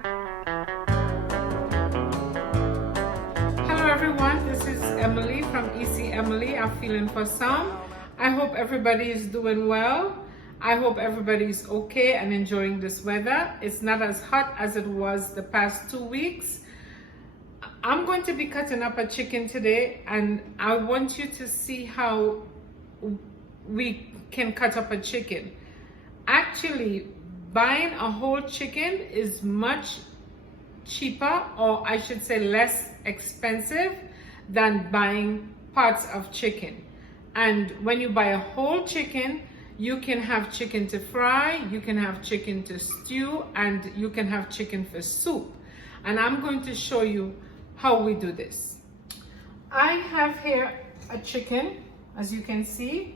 Hello everyone, this is Emily from EC Emily. I'm feeling for some. I hope everybody is doing well. I hope everybody is okay and enjoying this weather. It's not as hot as it was the past 2 weeks. I'm going to be cutting up a chicken today, and I want you to see how we can cut up a chicken. Actually, buying a whole chicken is much cheaper, or I should say less expensive, than buying parts of chicken. And when you buy a whole chicken, you can have chicken to fry, you can have chicken to stew, and you can have chicken for soup. And I'm going to show you how we do this. I have here a chicken, as you can see,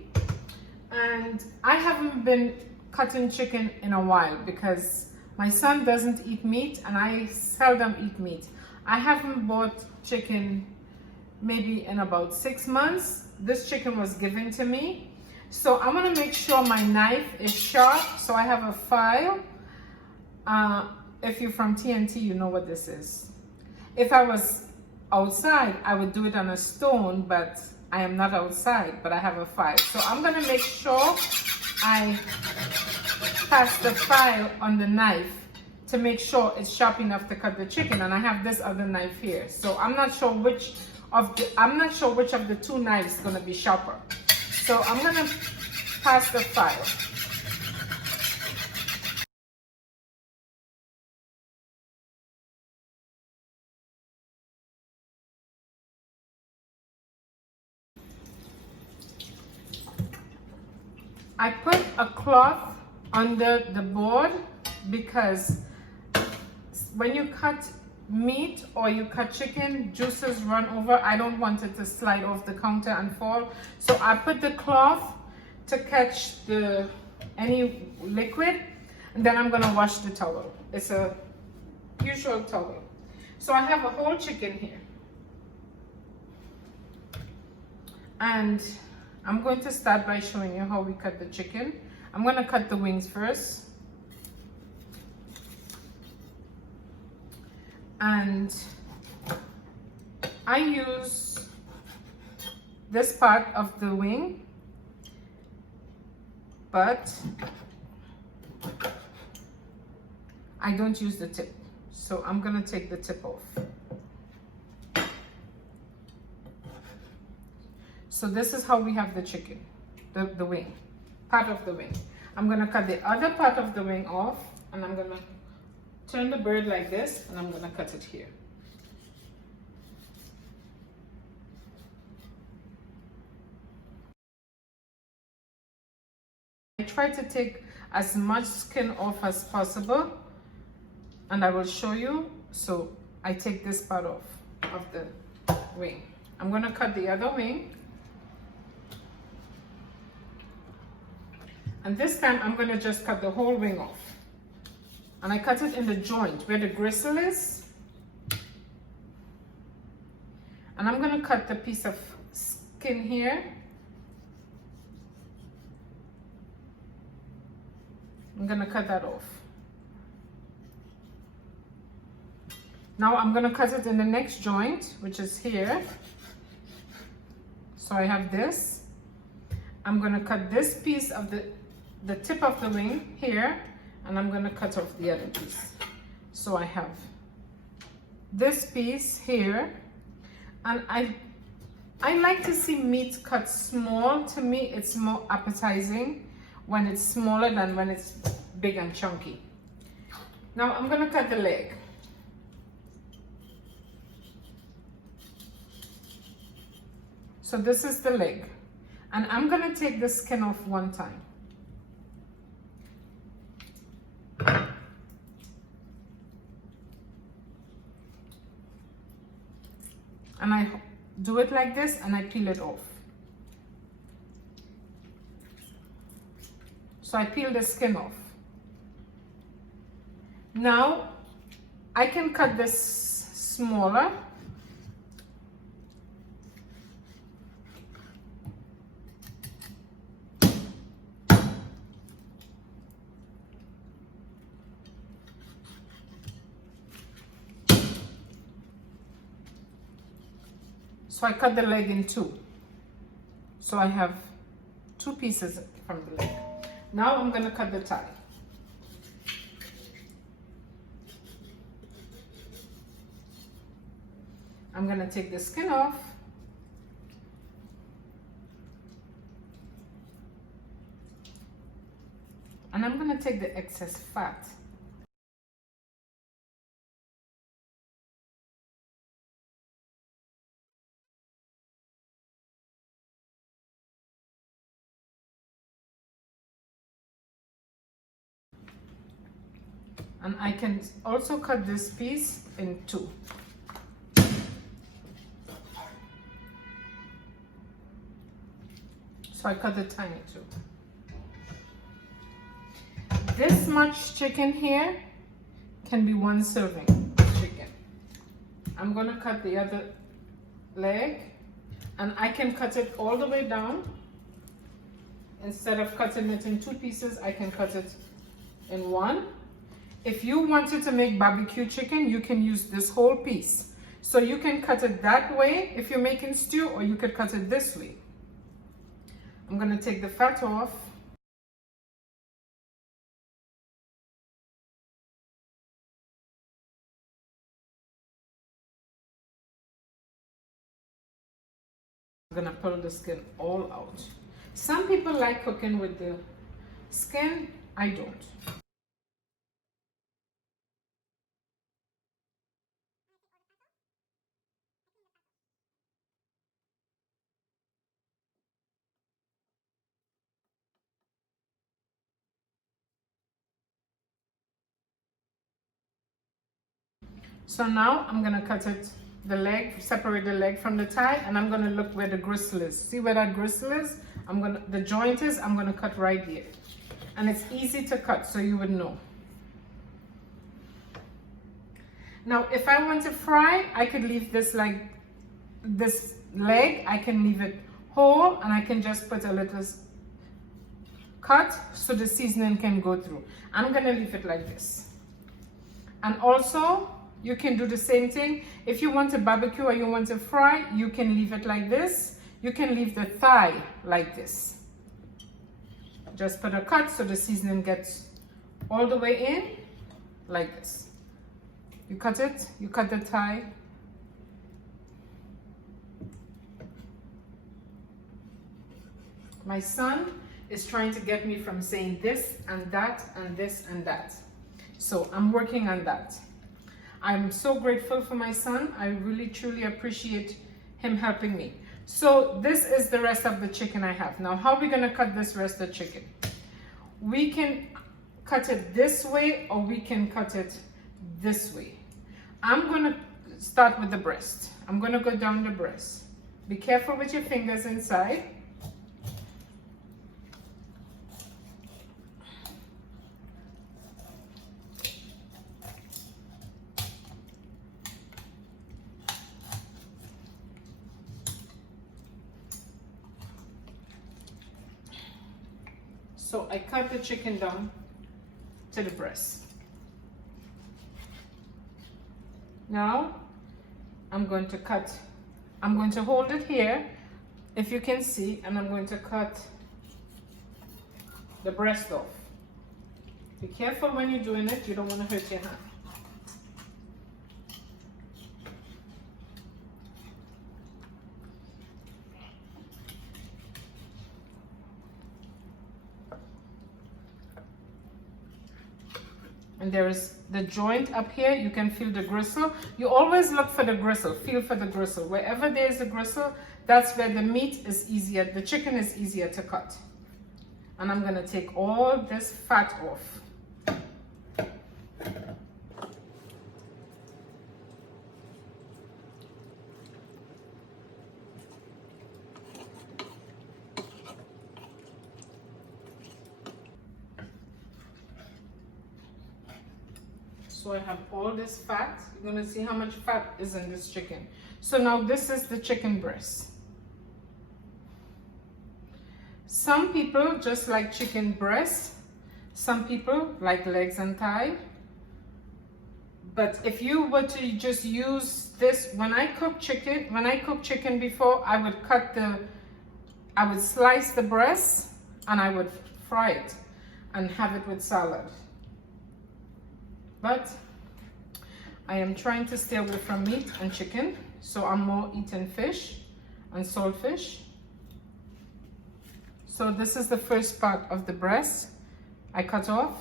and I haven't been cutting chicken in a while because my son doesn't eat meat and I seldom eat meat. I haven't bought chicken maybe in about 6 months. This chicken was given to me. So I want to make sure my knife is sharp. So I have a file. If you're from TNT, you know what this is. If I was outside, I would do it on a stone, but I am not outside, but I have a file. So I'm going to make sure I pass the file on the knife to make sure it's sharp enough to cut the chicken. And I have this other knife here. So I'm not sure which of the two knives is going to be sharper. So I'm going to pass the file. I put a cloth under the board because when you cut meat or you cut chicken, juices run over. I don't want it to slide off the counter and fall. So I put the cloth to catch any liquid, and then I'm gonna wash the towel. It's a usual towel. So I have a whole chicken here. And I'm going to start by showing you how we cut the chicken. I'm going to cut the wings first. And I use this part of the wing, but I don't use the tip. So I'm going to take the tip off. So this is how we have the chicken, the wing, part of the wing. I'm gonna cut the other part of the wing off, and I'm gonna turn the bird like this, and I'm gonna cut it here. I try to take as much skin off as possible, and I will show you. So I take this part off of the wing. I'm gonna cut the other wing. And this time I'm going to just cut the whole wing off. And I cut it in the joint where the gristle is. And I'm going to cut the piece of skin here. I'm going to cut that off. Now I'm going to cut it in the next joint, which is here. So I have this. I'm going to cut this piece of the tip of the wing here, and I'm going to cut off the other piece. So I have this piece here, and I like to see meat cut small. To me, it's more appetizing when it's smaller than when it's big and chunky. Now I'm going to cut the leg. So this is the leg, and I'm going to take the skin off one time. And I do it like this, and I peel it off. So I peel the skin off. Now I can cut this smaller. So I cut the leg in two. So I have 2 pieces from the leg. Now I'm going to cut the thigh. I'm going to take the skin off. And I'm going to take the excess fat. And I can also cut this piece in 2. So I cut the tiny 2. This much chicken here can be 1 serving of chicken. I'm going to cut the other leg, and I can cut it all the way down. Instead of cutting it in 2 pieces, I can cut it in 1. If you wanted to make barbecue chicken, you can use this whole piece. So you can cut it that way if you're making stew, or you could cut it this way. I'm going to take the fat off. I'm going to pull the skin all out. Some people like cooking with the skin. I don't. So now I'm going to cut it, the leg, separate the leg from the thigh, and I'm going to look where the gristle is. See where that gristle is? The joint is, I'm going to cut right there. And it's easy to cut, so you would know. Now, if I want to fry, I could leave this like this leg, I can leave it whole, and I can just put a little cut so the seasoning can go through. I'm going to leave it like this. And also, you can do the same thing. If you want to barbecue or you want to fry, you can leave it like this. You can leave the thigh like this. Just put a cut so the seasoning gets all the way in, like this. You cut it, you cut the thigh. My son is trying to get me from saying this and that and this and that. So I'm working on that. I'm so grateful for my son. I really truly appreciate him helping me. So this is the rest of the chicken I have. Now, how are we going to cut this rest of the chicken? We can cut it this way, or we can cut it this way. I'm going to start with the breast. I'm going to go down the breast. Be careful with your fingers inside. So I cut the chicken down to the breast. Now I'm going to hold it here, if you can see, and I'm going to cut the breast off. Be careful when you're doing it, you don't want to hurt your hand. And there is the joint up here. You can feel the gristle. You always look for the gristle, feel for the gristle. Wherever there is a gristle, that's where the meat is easier, the chicken is easier to cut. And I'm going to take all this fat off. So I have all this fat. You're going to see how much fat is in this chicken. So now this is the chicken breast. Some people just like chicken breast. Some people like legs and thigh. But if you were to just use this, when I cook chicken before, I would slice the breast and I would fry it and have it with salad. But I am trying to stay away from meat and chicken, so I'm more eating fish and saltfish. So this is the first part of the breast I cut off.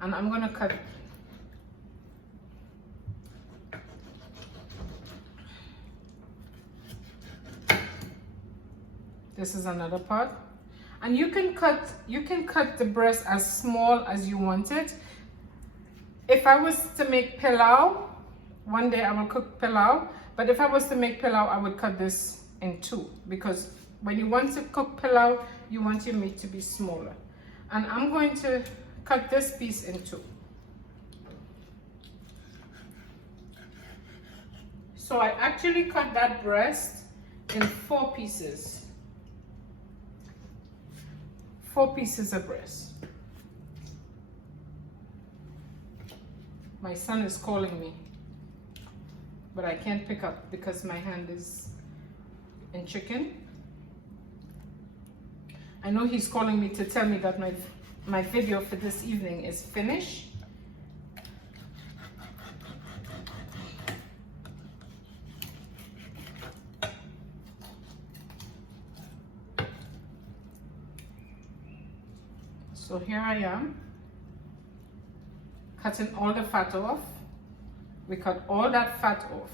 And I'm gonna cut this is another part. And you can cut the breast as small as you want it. If I was to make pilau, one day I will cook pilau, but if I was to make pilau, I would cut this in two, because when you want to cook pilau, you want your meat to be smaller. And I'm going to cut this piece in two. So I actually cut that breast in 4 pieces. 4 pieces of breast. My son is calling me, but I can't pick up because my hand is in chicken. I know he's calling me to tell me that my video for this evening is finished. So here I am, cutting all the fat off. We cut all that fat off.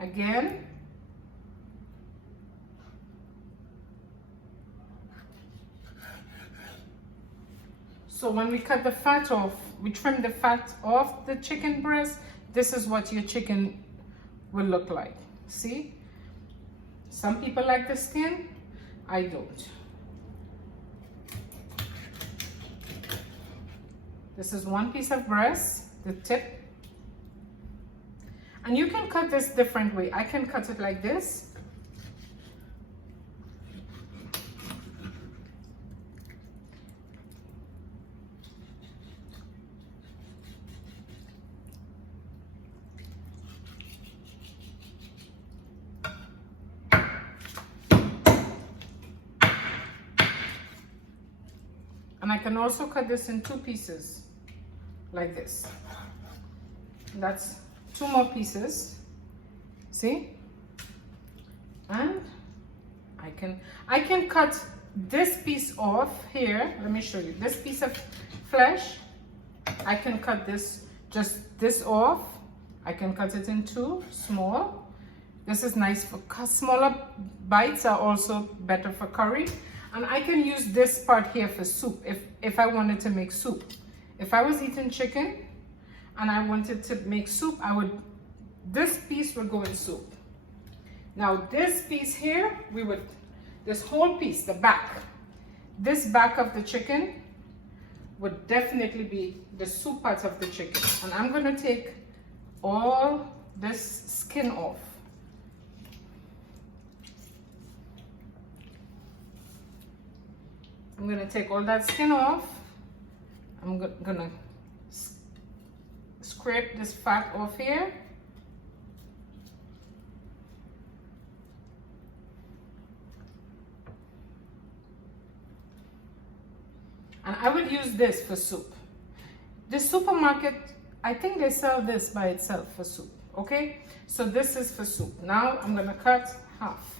Again, so when we cut the fat off, we trim the fat off the chicken breast, this is what your chicken will look like. See? Some people like the skin, I don't. This is one piece of breast, the tip. And you can cut this different way. I can cut it like this. And I can also cut this in 2 pieces, like this. That's 2 more pieces, see? And I can cut this piece off here. Let me show you. This piece of flesh, I can cut this, just this off. I can cut it in 2, small. This is nice for smaller bites are also better for curry. And I can use this part here for soup if I wanted to make soup. If I was eating chicken and I wanted to make soup, this piece would go in soup. Now this piece here, this whole piece, the back, this back of the chicken would definitely be the soup part of the chicken. And I'm gonna take all this skin off. I'm gonna take all that skin off. I'm gonna scrape this fat off here. And I would use this for soup. The supermarket, I think they sell this by itself for soup, okay? So this is for soup. Now I'm gonna cut half.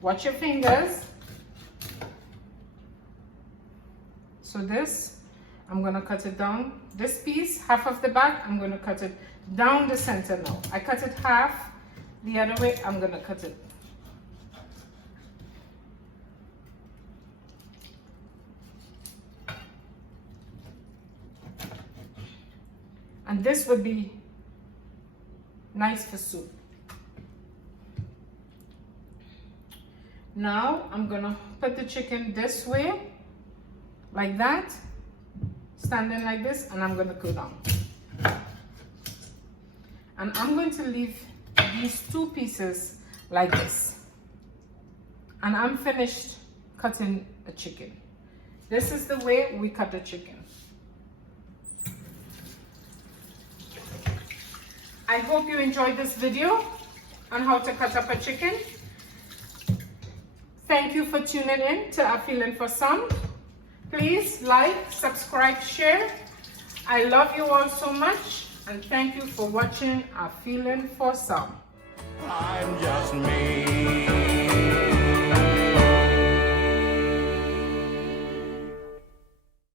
Watch your fingers. So this, I'm gonna cut it down. This piece, half of the back, I'm gonna cut it down the center now. I cut it half. The other way, I'm gonna cut it. And this would be nice for soup. Now I'm gonna put the chicken this way, like that. standing like this, and I'm going to go down. And I'm going to leave these two pieces like this. And I'm finished cutting a chicken. This is the way we cut a chicken. I hope you enjoyed this video on how to cut up a chicken. Thank you for tuning in to A Feeling for Some. Please like, subscribe, share. I love you all so much, and thank you for watching A Feeling for Some. I'm just me.